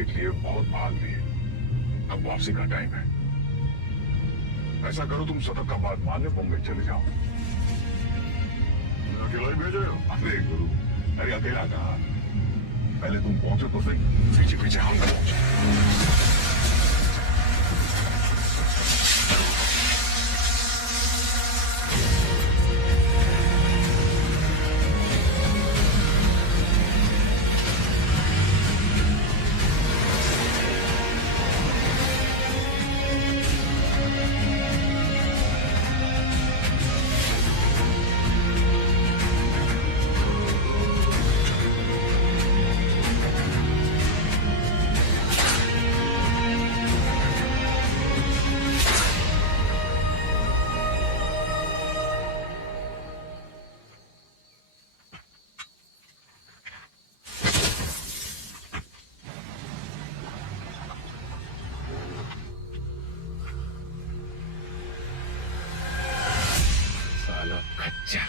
देख लिए, बहुत भाग लिए, अब वापसी का टाइम है। ऐसा करो, तुम सतर्क का बात मानने बॉम्बे चले जाओ। अकेला ही भेजे हो? अरे गुरु, अरे अकेला कहा, पहले तुम पहुंचो तो सही, पीछे पीछे हम पहुंचे। खच्चर।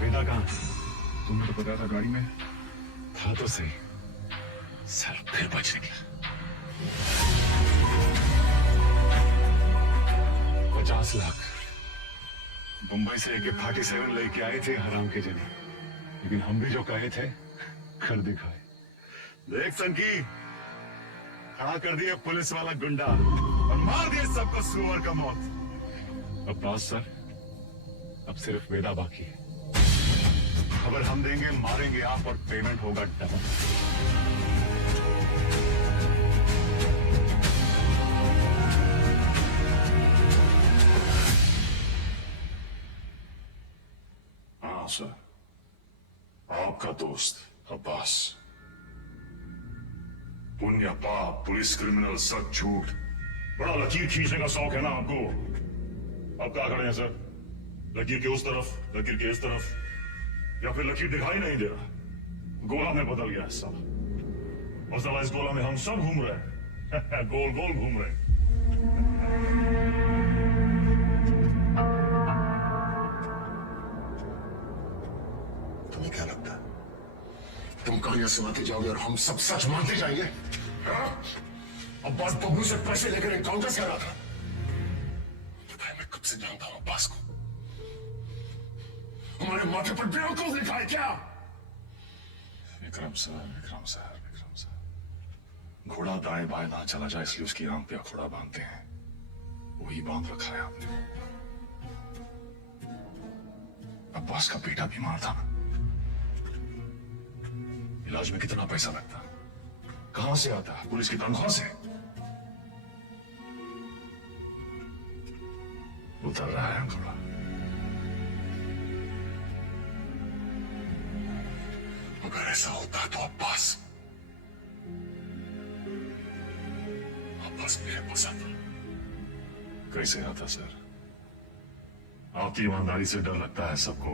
वेदा कहाँ? तुमने तो बताया था गाड़ी में था तो सही, सर फिर बच निकला। 50 लाख मुंबई से AK-47 लेके आए थे हराम के जने, लेकिन हम भी जो कहे थे कर दिखाए। देख संकी, खड़ा कर दिए पुलिस वाला गुंडा और मार दिए सबको सुअर का मौत। अब बस सर, अब सिर्फ वेदा बाकी है। खबर हम देंगे, मारेंगे आप और पेमेंट होगा डबल। हाँ सर, आपका दोस्त अब्बास। पुण्य पाप, पुलिस, क्रिमिनल, सच झूठ, बड़ा लकीर खींचने का शौक है ना आपको। आप क्या खड़े हैं सर? लकीर के उस तरफ, लकीर के इस तरफ, या फिर लकीर दिखाई नहीं दे रहा? गोला में बदल गया सब, और साला इस गोला में हम सब घूम रहे हैं। गोल गोल घूम रहे हैं। तुम्हें क्या लगता है तुम कहानियां सुनाते जाओगे और हम सब सच मानते जाएंगे? अब्बास बबलू से पैसे लेकर एनकाउंटर से आ रहा था। बताया, मैं कब से जानता हूं अब्बास को। हमारे माथे पर बेवकूफ लिखा है क्या? Vikram sir, Vikram sir, Vikram sir, घोड़ा दाएं बाएं ना चला जाए इसलिए उसकी आंख पे अखोड़ा बांधते हैं, वही बांध रखा है आपने। अब्बास का बेटा बीमार था, इलाज में कितना पैसा लगता, कहां से आता? पुलिस की तनख्वाह से। उतर रहा है थोड़ा। अगर ऐसा होता तो अब्बास मेरे पास आता। कैसे आता सर? आपकी ईमानदारी से डर लगता है सबको।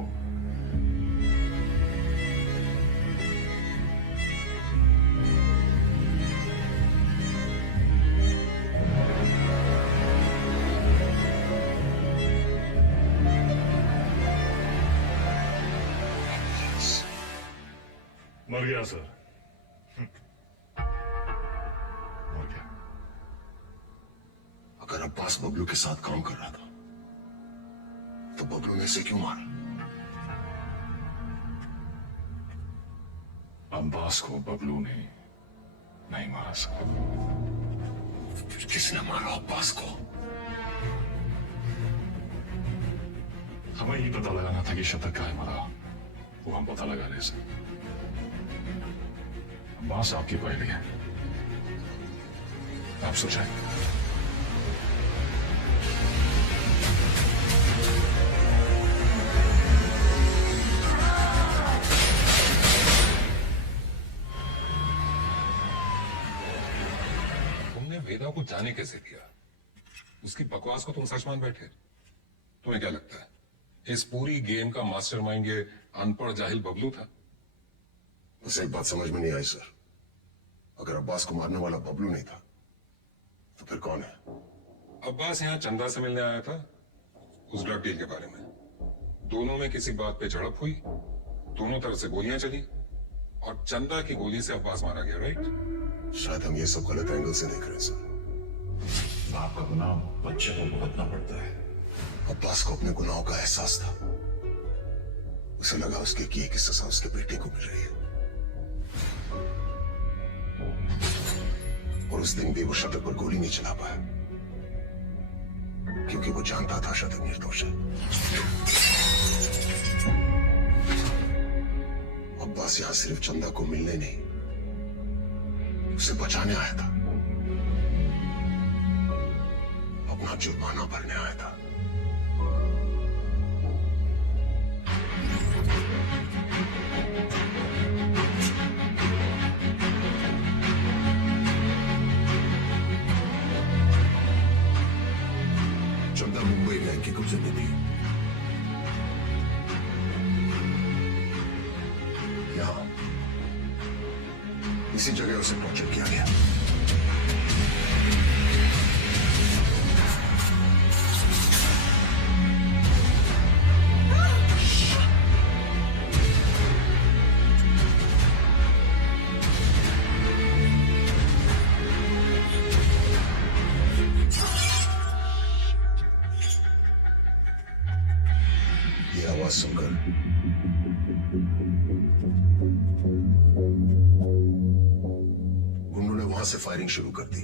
मर गया सर, मर गया। अगर अब्बास बबलू के साथ काम कर रहा था तो बबलू ने इसे क्यों मारा? अब्बास को बबलू ने नहीं मारा सर। फिर किसने मारा अब्बास को? हमें ही पता लगाना था कि शतक का है मरा, वो हम पता लगा रहे सर। अब्बास आपकी पहली है, आप सोचें। तुमने वेदा को जाने कैसे दिया? उसकी बकवास को तुम सच मान बैठे? तुम्हें क्या लगता है इस पूरी गेम का मास्टरमाइंड ये अनपढ़ जाहिल बबलू था? बस एक बात समझ में नहीं आई सर, अगर अब्बास को मारने वाला बबलू नहीं था तो फिर कौन है? अब्बास यहाँ चंदा से मिलने आया था उस ड्रग डील के बारे में। दोनों में किसी बात पे झड़प हुई, दोनों तरफ से गोलियां चली और चंदा की गोली से अब्बास मारा गया, राइट? शायद हम ये सब गलत एंगल से देख रहे हैं सर। बाप का गुनाह बच्चे को भुगतना पड़ता है। अब्बास को अपने गुनाहों का एहसास था। उसे लगा उसके किए की सजा उसके बेटे को मिल रही है, और उस दिन भी वो शतक पर गोली नहीं चला पाया क्योंकि वो जानता था शतक निर्दोष है। अब्बास यहां सिर्फ चंदा को मिलने नहीं, उसे बचाने आया था, अपना जुर्माना भरने आया था। चंदा मुंबई गैंग की कब्जे में थी। यहां इसी जगह उसे टॉर्चर किया गया। ये आवाज सुनकर गुंडों ने वहां से फायरिंग शुरू कर दी।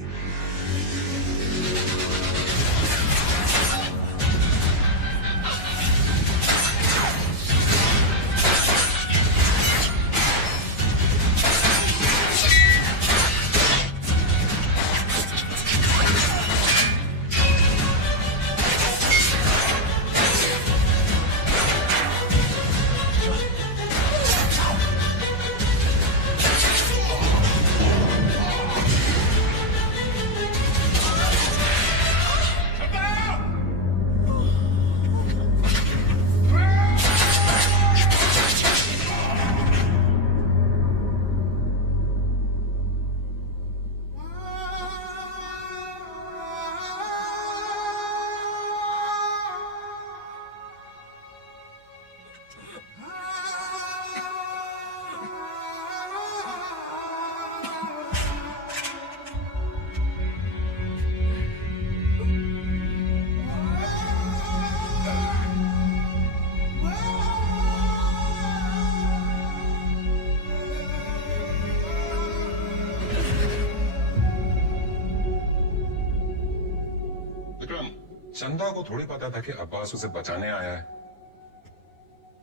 चंदा को थोड़ी पता था कि अब्बास उसे बचाने आया है।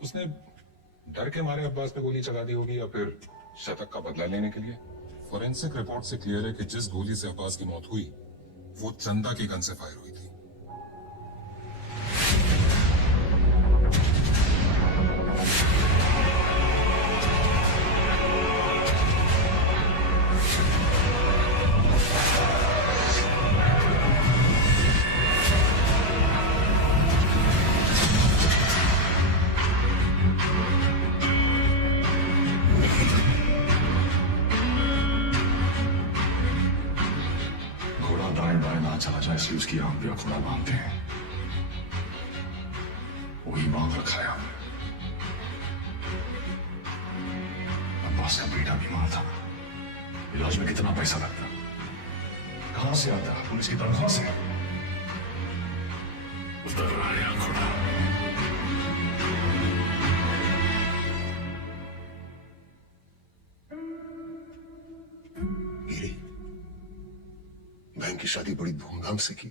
उसने डर के मारे अब्बास पे गोली चला दी होगी या फिर शतक का बदला लेने के लिए। फोरेंसिक रिपोर्ट से क्लियर है कि जिस गोली से अब्बास की मौत हुई वो चंदा की गन से फायर हुई थी। घोड़ा दाएं बाएं ना चला जाए इसलिए उसकी आंख पे घोड़ा बांधते हैं। वही बांध रखा है हमने। अब्बास का बेटा बीमार था, इलाज में कितना पैसा लगता, कहां से आता? पुलिस की तनख्वाह से। उतर रहा है यहाँ घोड़ा। गिरी बहन की शादी बड़ी धूमधाम से की।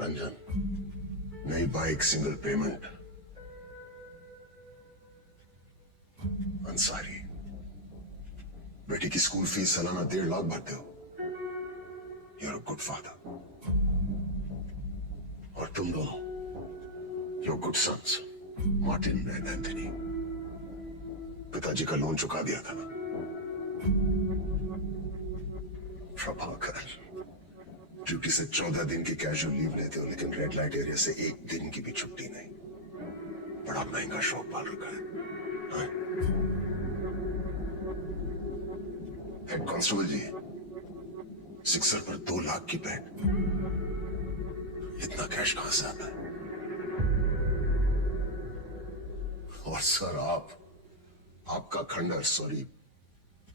रंजन, नई बाइक, सिंगल पेमेंट। अंसारी, बेटी की स्कूल फीस सालाना 1.5 लाख भरते हो। You're a good father. और तुम दोनों, your good sons, Martin and Anthony. पिताजी का लोन चुका दिया था ना। प्रभाकर, ड्यूटी से 14 दिन की कैजुअल लीव लेते हो, लेकिन रेड लाइट एरिया से 1 दिन की भी छुट्टी नहीं। बड़ा महंगा शौक पाल रखा है। हाँ? हेड कांस्टेबल जी, सिक्सर पर 2 लाख की बैट। इतना कैश कहां से आता है? और सर आपका खंडर, सॉरी,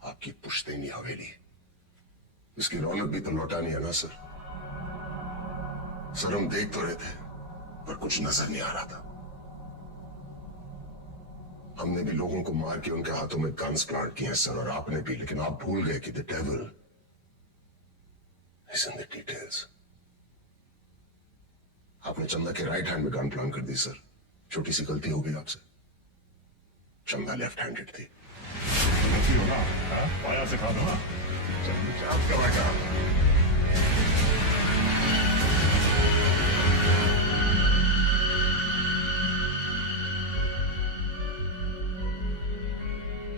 आपकी पुश्तैनी हवेली, इसकी रौनक भी तो लौटानी है ना सर। सर हम देख तो रहे थे पर कुछ नजर नहीं आ रहा था। हमने भी लोगों को मार के उनके हाथों में गन्स प्लांट किए हैं सर, और आपने भी, लेकिन आप भूल गए कि the devil is in the details. आपने चंदा के राइट हैंड में गन प्लांट कर दी सर। छोटी सी गलती हो गई आपसे। चंदा लेफ्ट हैंडेड थी। गलती होगा, पाया सिखा दो ना। क्या करेगा?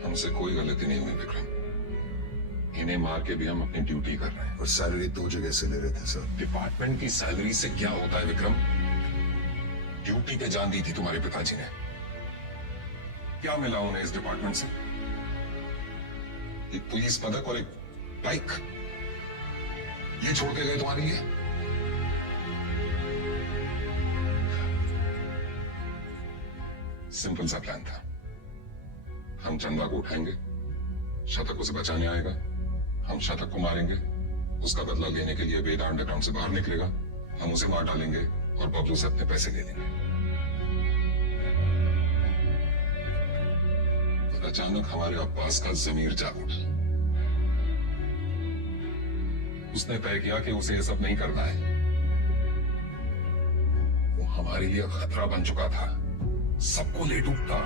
हमसे कोई गलती नहीं हुई विक्रम। इन्हें मार के भी हम अपनी ड्यूटी कर रहे हैं। और सैलरी 2 जगह से ले रहे थे सर। डिपार्टमेंट की सैलरी से क्या होता है विक्रम? ड्यूटी पे जान दी थी तुम्हारे पिताजी ने। क्या मिला उन्हें इस डिपार्टमेंट से? एक पुलिस पदक और एक बाइक, ये छोड़ के गए तुम्हारे लिए? सिंपल सा प्लान था। हम चंदा को उठाएंगे, शतक उसे बचाने आएगा, हम शतक को मारेंगे, उसका बदला लेने के लिए वेदा अंडरग्राउंड से बाहर निकलेगा, हम उसे मार डालेंगे और बबलू से अपने पैसे ले लेंगे। और अचानक हमारे अब्बास का जमीर जाग उठा। उसने तय किया कि उसे यह सब नहीं करना है। वो हमारे लिए खतरा बन चुका था, सबको ले डूबता।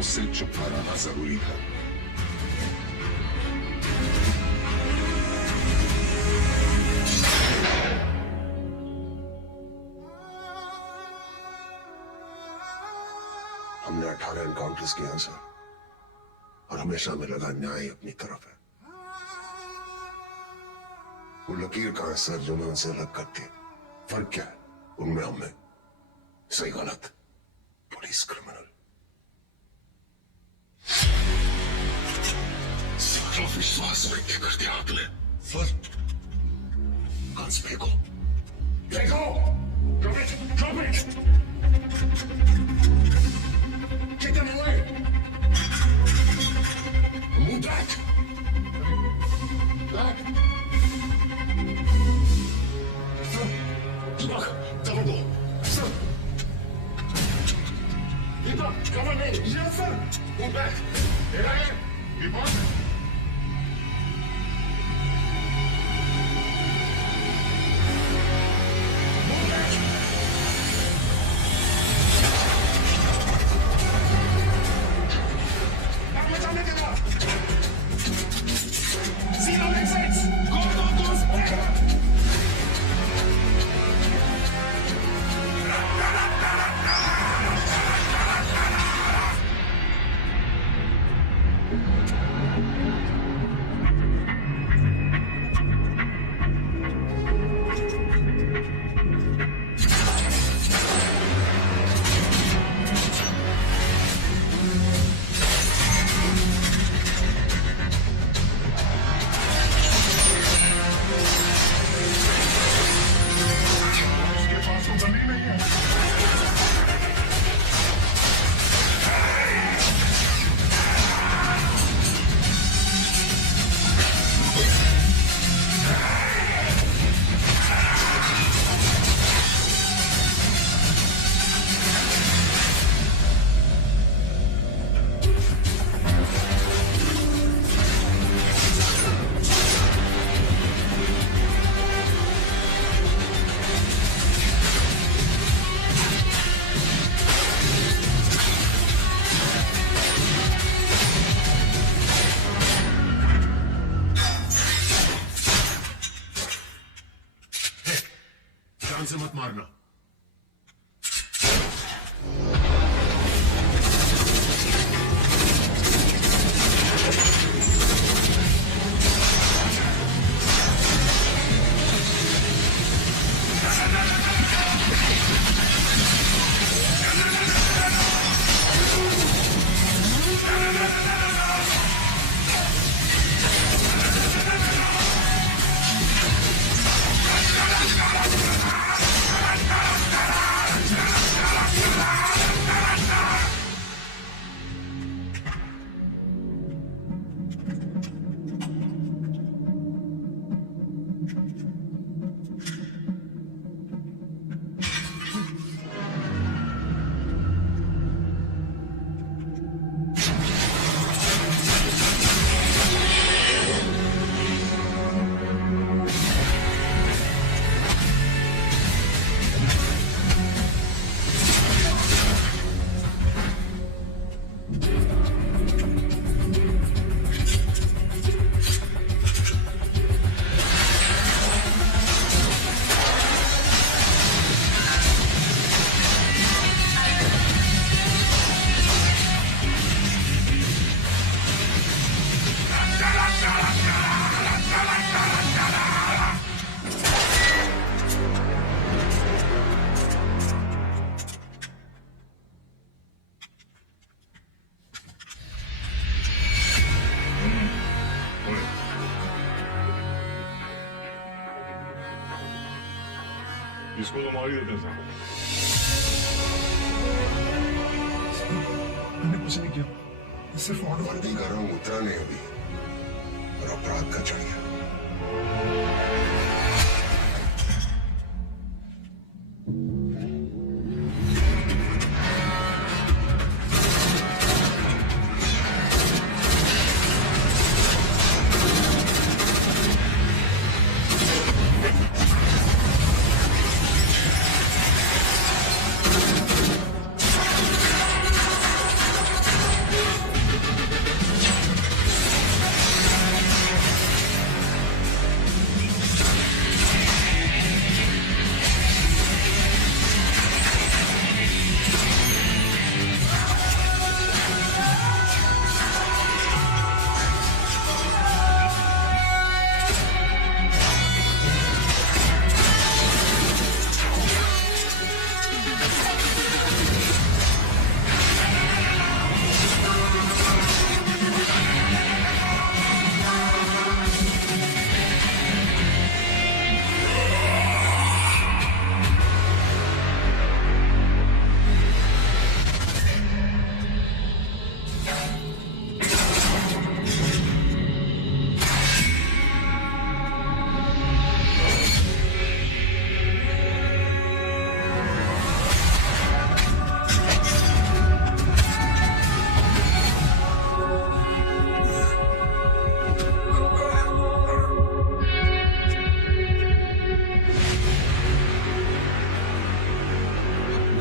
उससे चुप रहना जरूरी था। हमने 18 एनकाउंटर्स किए हैं सर, और हमेशा हमें लगा न्याय अपनी तरफ है। वो लकीर कहां है सर जो मैं उनसे अलग करती है? फर्क क्या है उनमें हमें? सही गलत, पुलिस क्रिमिनल। सारा विश्वास व्यक्त कर दिया आपने। फर्स्ट गन्स फेंको, फेंको, drop it, drop it. Get them away. Move back. Back. Sir, Deepak, cover go. Sir. Deepak, cover me. Yes, sir. Move back. Here I am. Deepak. से मत मारना। इसको तो मार ही देते हैं सर। मैंने कुछ नहीं किया, सिर्फ ऑनवर्दी का रंग उतरा नहीं अभी और अपराध का चढ़ गया।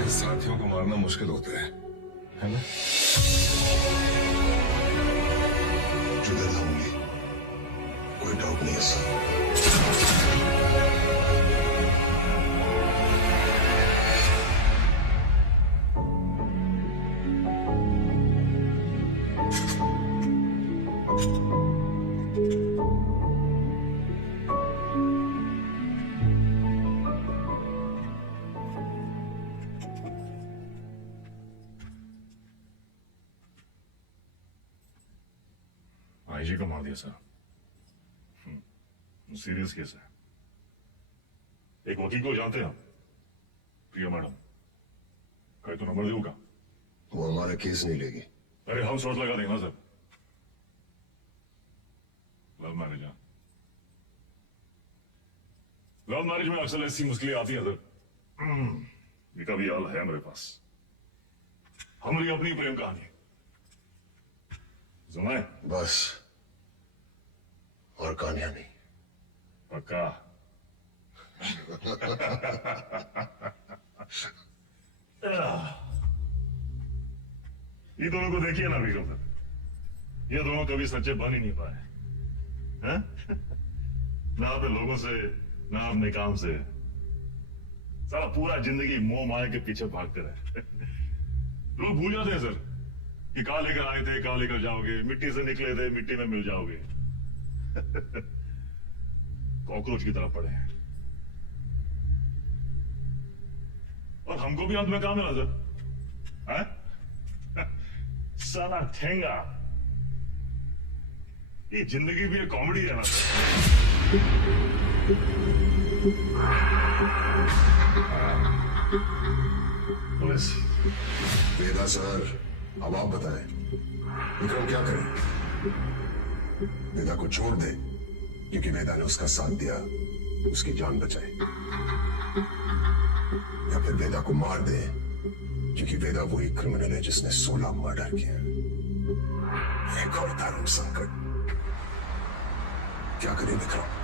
साथियों को मारना मुश्किल होता है ना? जुगल होंगे, कोई डाउट नहीं है सर। आईजी को मार दिया सर। सीरियस केस है। एक वकील को जानते हैं आप, प्रिया मैडम, कहीं तो नंबर दूंगा। वो हमारा केस नहीं लेगी। अरे हम शॉट लगा देंगे ना सर। लव मैरिज है, लव मैरिज में अक्सर ऐसी मुश्किलें आती है सर। इनका भी हाल है मेरे पास। हमारी अपनी प्रेम कहानी सुनाए? बस, और कहानियां नहीं। पक्का? ये दोनों को देखिए ना विक्रम सर, ये दोनों कभी सच्चे बन ही नहीं पाए हैं? ना अपने लोगों से, ना अपने काम से। सारा पूरा जिंदगी मोह माया के पीछे भागते रहे। लोग भूल जाते हैं सर कि कहां लेकर आए थे, कहां लेकर जाओगे। मिट्टी से निकले थे, मिट्टी में मिल जाओगे। कॉकरोच की तरफ पड़े हैं। और हमको भी अंत में काम मिला सर, हैं? साला ठेंगा। ये जिंदगी भी एक कॉमेडी है ना सर। पुलिस। वेदा सर, अब आप बताएं, विक्रम क्या करे? वेदा को छोड़ दे क्योंकि वेदा ने उसका साथ दिया, उसकी जान बचाई, या फिर वेदा को मार दे क्योंकि वेदा वही क्रिमिनल है जिसने 16 मर्डर किए। एक और दारुण संकट। क्या करे विक्रम?